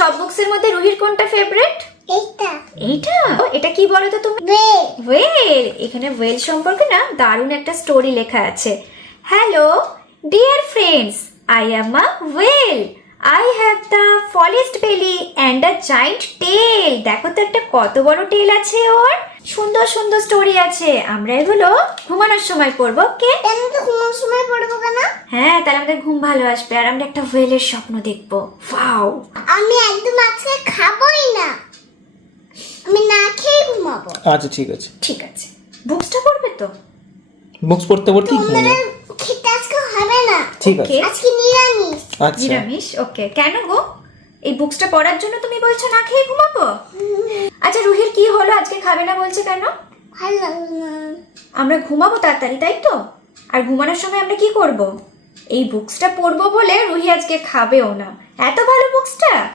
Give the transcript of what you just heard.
সব বুকসের মধ্যে রুহির কোনটা ফেভারিট? এইটা। এইটা? এটা কি বলো তো তুমি? ওয়েল। এখানে ওয়েল সম্পর্কে না দারুণ একটা স্টোরি লেখা আছে। Hello dear friends, I am a well. I have the fullest belly and a giant টেল। দেখো তো একটা কত বড় টেল আছে ওর। সুন্দর সুন্দর স্টোরি আছে। আমরা এগুলো ঘুমানোর সময় পড়বো। ওকে? আমি তো ঘুমানোর সময় পড়বো কেন? হ্যাঁ, তাহলে আমাদের ঘুম ভালো আসবে আর আমরা একটা ওয়েলের স্বপ্ন দেখবো। ওয়াও। আমি একদম আজকে খাবোই না, আমি না খেয়ে ঘুমাবো। আচ্ছা ঠিক আছে, ঠিক আছে। বুকসটা পড়বে তো? বুকস পড়তে পড়তেই তোমাদের ঘুমিয়ে। খেতে আজকে হবে না, ঠিক আছে। Okay. আজকে নিরামিষ। আচ্ছা নিরামিষ? ওকে। কেন গো? এই বুকসটা পড়ার জন্য তুমি বলছো না খেয়ে ঘুমাবো? আচ্ছা রুহির কি হলো, আজকে খাবে না বলছে কেন? ভালো লাগলো না। আমরা ঘুমাবো তাড়াতাড়ি, তাই তো? আর ঘুমানোর সময় আমরা কি করব? এই বুকসটা পড়বো বলে রুহি আজকে খাবেও না। এত ভালো বুকসটা।